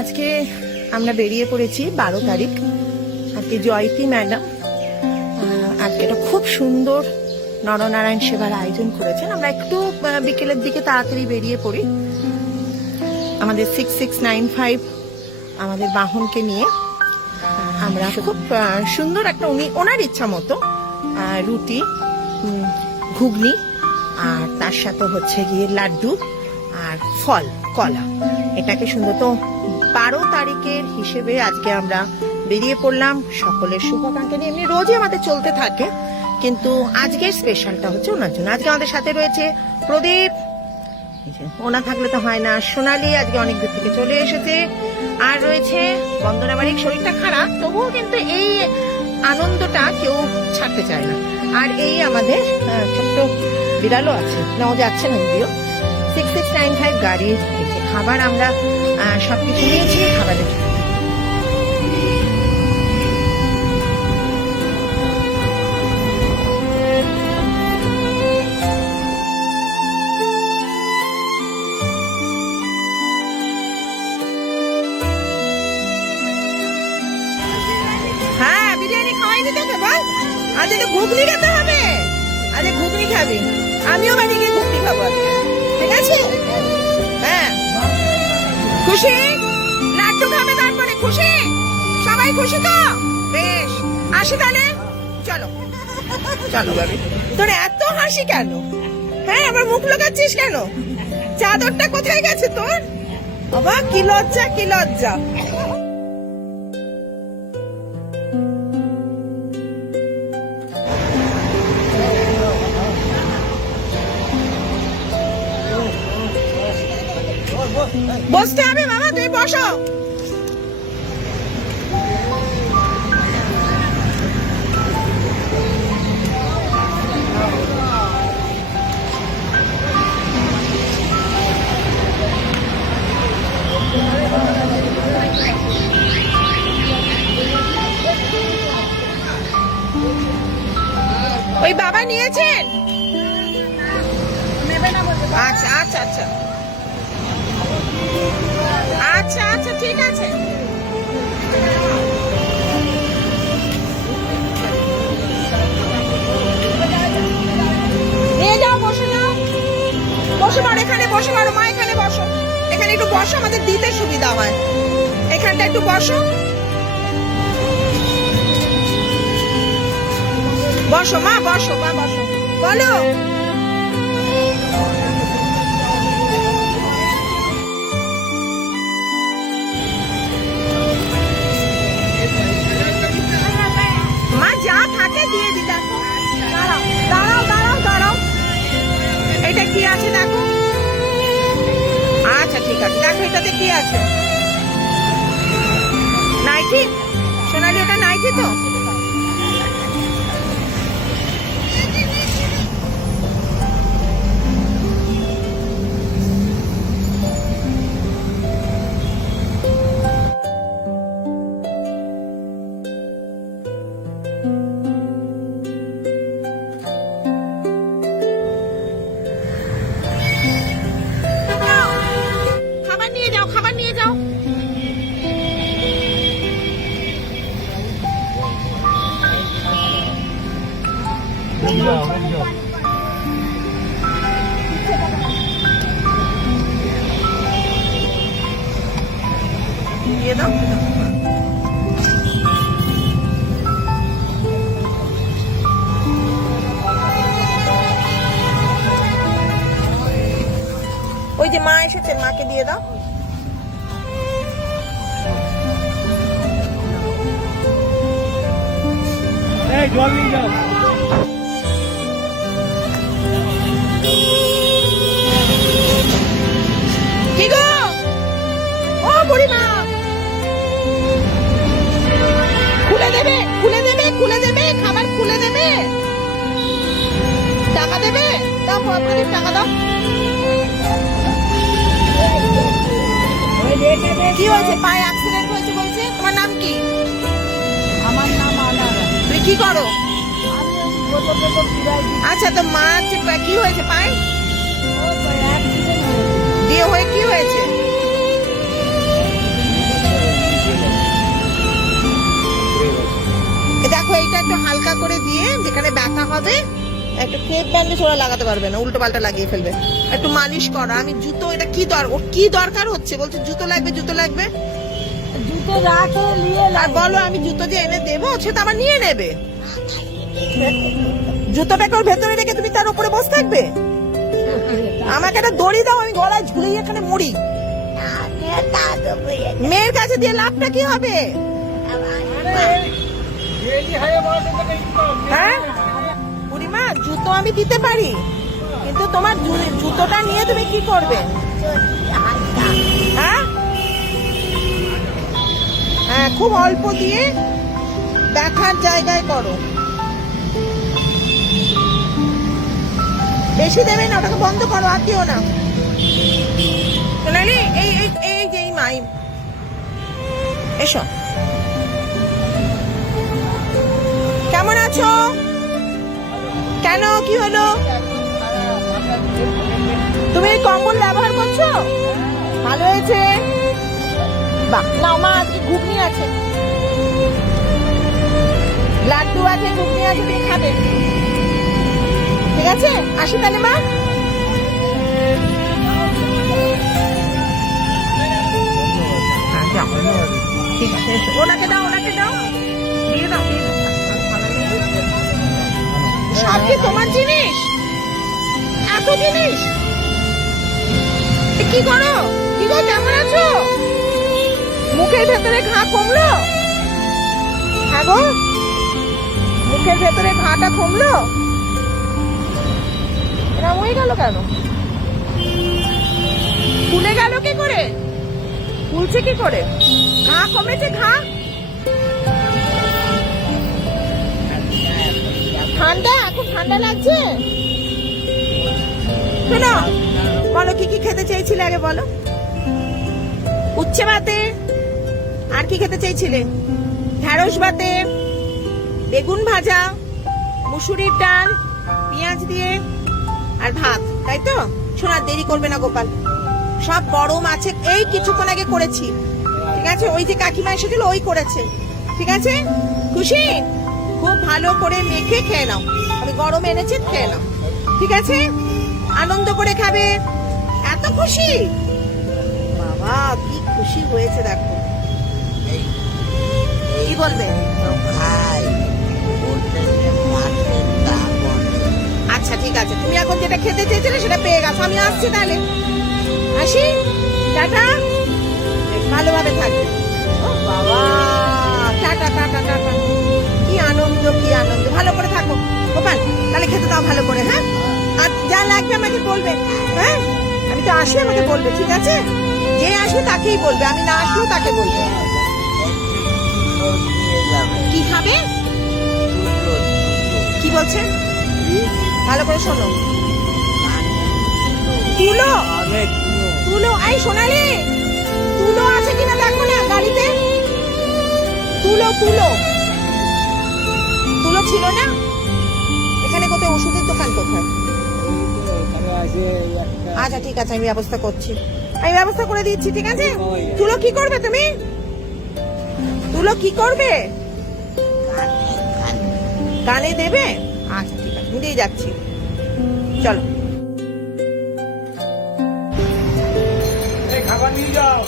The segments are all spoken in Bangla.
আজকে আমরা বেরিয়ে পড়েছি 12 তারিখ। আজকে জয়তী ম্যাডাম আজকে এটা খুব সুন্দর নরনারায়ণ সেবার আয়োজন করেছেন। আমরা একটু বিকেলের দিকে তাড়াতাড়ি বেরিয়ে পড়ি। আমাদের 6695 আমাদের বাহনকে নিয়ে আমরা খুব সুন্দর একটা ওনার ইচ্ছা মতো রুটি, ঘুগনি আর তার সাথে হচ্ছে গিয়ে লাড্ডু আর ফল কলা, এটাকে সুন্দর। তো 12 তারিখের হিসেবে আজকে আমরা বেরিয়ে পড়লাম সকলের শুভকামনা নিয়ে। এমনি রোজই আমাদের চলতে থাকে, কিন্তু আজকের স্পেশালটা হচ্ছে ওনার জন্য। আজকে আমাদের সাথে রয়েছে প্রদীপ, ওনা থাকলে তো হয় না, সোনালি আজকে অনেক দূর থেকে চলে এসেছে, আর রয়েছে বন্দনা বাড়ির শরীরটা খারাপ, তবুও কিন্তু এই আনন্দটা কেউ ছাড়তে চায় না। আর এই আমাদের ছোট্ট বিড়ালও আছে, না ও যাচ্ছে না যদিও। 6695 গাড়ির খাবার আমরা সবকিছু নিয়েছি, খাবারের আজকে তো ঘুগনি খেতে হবে। আজকে ঘুগনি খাবি, আমিও বাড়ি গিয়ে ঘুগনি খাবো, ঠিক আছে? হ্যাঁ, খুশি? লাড্ডু খাবে তারপরে, খুশি? সবাই খুশি তো? বেশ, আসি তাহলে। চলো চলো বাবি। তোর এত হাসি কেন? হ্যাঁ, আমার মুখ লাগাচ্ছিস কেন? চাদরটা কোথায় গেছে তোর? বাবা কি লজ্জা, কি লজ্জা। বসতে হবে বাবা, তুমি বসো। ওই বাবা নিয়েছেন? আচ্ছা আচ্ছা আচ্ছা আচ্ছা আচ্ছা, ঠিক আছে। নিয়ে যাও, বসে যাও, বসে পারো এখানে, বসে পারো মা, এখানে বসো, এখানে একটু বসো, আমাদের দিতে সুবিধা হয়, এখানটা একটু বসো, বসো মা, বসো মা, বসো, বলো। মা যা থাকে দিয়ে দি, দেখো। দাঁড়াও দাঁড়াও দাঁড়াও দাঁড়াও, এটা কি আছে দেখো। আচ্ছা ঠিক আছে, দেখো এটাতে কি আছে। নাইটি সোনালি, ওটা নাইটি তো? খাবার নিয়ে যাও। দিয়ে দাও। ওই যে মা এসেছেন, মাকে দিয়ে দাও। জল নিয়ে যাও। কি গো, ও বুড়িমা, খুলে দেবে, খুলে দেবে, খুলে দেবে, খাবার খুলে দেবে, টাকা দেবে, দাও আপনাদের টাকা দাও। কি হয়েছে? পায়ে অ্যাক্সিডেন্ট হয়েছে বলছে। তোমার নাম কি? আমার নাম আনারা। তুমি কি করো? আচ্ছা, তো মা কি হয়েছে পায়ে? দিয়ে হয়ে কি হয়েছে? করে দিয়ে যেখানে ব্যথা হবে একটু ক্রেপ ব্যান্ডেজ ওরা লাগাতে পারবে না, উল্টো পাল্টা লাগিয়ে ফেলবে। একটু মালিশ করো। আমি জুতো, এটা কি ওর কি দরকার হচ্ছে? বলছে জুতো লাগবে, জুতো লাগবে। জুতো রাখে নিয়ে আর বলো আমি জুতো যে এনে দেবো, সে তো আবার নিয়ে নেবে। জুতোটাকে ওর ভেতরে রেখে তুমি তার উপরে বসে থাকবে? আমাকে একটা দড়ি দাও, আমি গলায় ঝুলিয়ে এখানে মরি। মেয়ের কাছে দিয়ে লাভটা কি হবে? হ্যাঁ বুড়িমা, জুতো আমি দিতে পারি, কিন্তু তোমার জুতোটা নিয়ে তুমি কি করবে? হ্যাঁ হ্যাঁ, খুব অল্প দিয়ে ব্যথার জায়গায় করো, বেশি দেবে না, ওটাকে বন্ধ করো, আর দিও না। সোনালি, এই এই এই যে এই মাই, এসো। কেমন আছো? কেন, কি হলো? তুমি এই কম্বল ব্যবহার করছো? ভালো হয়েছে। বাহ, নাও মা, আজকে ঘুগনি আছে, লাড্ডু আছে, ঘুগনি আছে, তুমি খাবে। ঠিক আছে, আসি তাহলে মা। ঠিক আছে, ওনাকে দাও, ওনাকে দাও, দিয়ে দাও, দিয়ে দাও। সব কি তোমার জিনিস? এত জিনিস কি করো? কি গো, কেমন আছো? মুখের ভেতরে ঘা কমলো? হ্যাঁ গো, মুখের ভেতরে ঘাটা কমলো? এরকম হয়ে গেল কেন? ফুলে গেল কি করে? ফুলছে কি করে? ঘা কমেছে? ঘা ঠান্ডা, এখন ঠান্ডা লাগছে? শোনো, বলো কি কি খেতে চেয়েছিলে আগে বলো। উচ্ছে ভাতে, আর কি খেতে চেয়েছিলে? ঢেঁড়স ভাতে, বেগুন ভাজা, মুসুরির ডাল, পেঁয়াজ দিয়ে, আর ভাত, তাই তো? শোনা, দেরি করবে না গোপাল, সব গরম আছে, এই কিছুক্ষণ আগে করেছি। ঠিক আছে, ওই যে কাকিমা এসেছিল ওই করেছে। ঠিক আছে, খুশি? খুব ভালো করে মেখে খেয়ে নাও, আমি গরম এনেছি, খেয়ে নাও। ঠিক আছে, আনন্দ করে খাবে। এত খুশি? বাবা কি খুশি হয়েছে দেখো। কি বলবে? আচ্ছা ঠিক আছে, তুমি এখন যেটা খেতে চেয়েছিলে সেটা পেয়ে গেছো। আমি আসছি তাহলে, আসি, টাটা, ভালোভাবে থাকবে। ও বাবা, টাটা টাটা টাটা। কি আনন্দ, কি আনন্দ, ভালো করে থাকো গোপাল। তাহলে খেতে দাও ভালো করে। হ্যাঁ, আর যা লাগবে আমাকে বলবে। হ্যাঁ, আমি তো আসি, আমাকে বলবে। ঠিক আছে, যে আসবে তাকেই বলবে, আমি না আসলেও তাকে বলবে। কি খাবে? কি বলছে? ভালো করে শোনো। তুলো, তুলো, এই সোনালি, তুলো আছে কিনা দেখো না গাড়িতে। তুলো, তুলো, তুলো ছিল না এখানে? কোথায় ওষুধের দোকান কোথায়? আচ্ছা ঠিক আছে, আমি ব্যবস্থা করছি, আমি ব্যবস্থা করে দিচ্ছি। ঠিক আছে, তুলো কি করবে তুমি? তুলো কি করবে? কানে দেবে? আচ্ছা ঠিক আছে, আমি দিয়ে যাচ্ছি, চলো। খাবার নিয়ে যাও।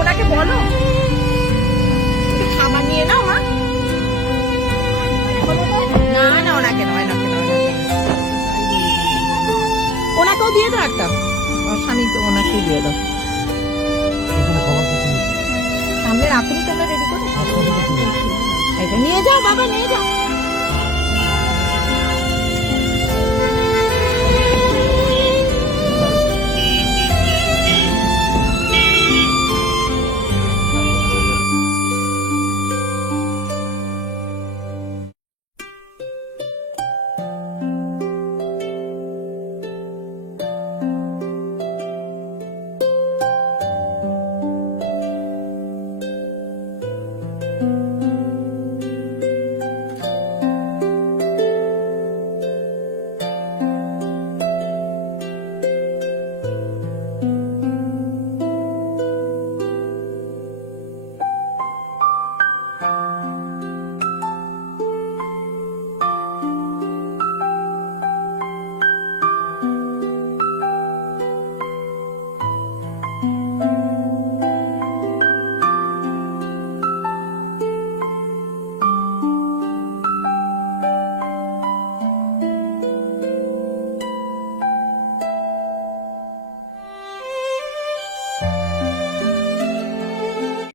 ওনাকে বলো খাবার নিয়ে নাও মা। না না, ওনাকে নয়, ওনাকেও দিয়ে দাও একটা, স্বামী তো ওনাকেও দিয়ে দাও। এটা নিয়ে যাও বাবা, নিয়ে যাও।